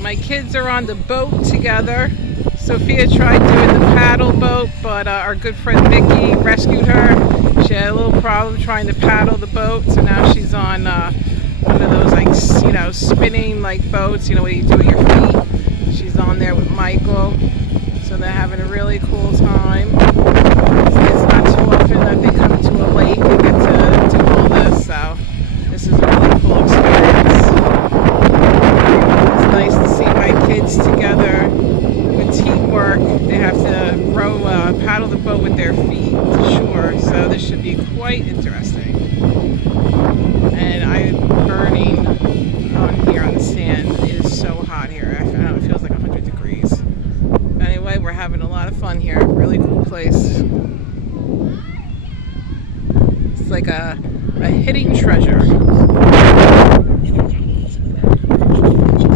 My kids are on the boat together. Sophia tried doing the paddle boat, but our good friend Mickey rescued her. She had a little problem trying to paddle the boat, so now she's on one of those, like, spinning like boats. You know what you do with your feet. She's on there with Michael, so they're having a really cool time. It's not too often that they come to a lake and get to do all this, so this is a really cool experience. It's nice to see my kids together with teamwork. They have to paddle the boat with their feet to shore, so this should be quite interesting. And I'm burning on here on the sand. It is so hot here. I don't know, it feels like 100 degrees. Anyway, we're having a lot of fun here. Really cool place. It's like a hidden treasure.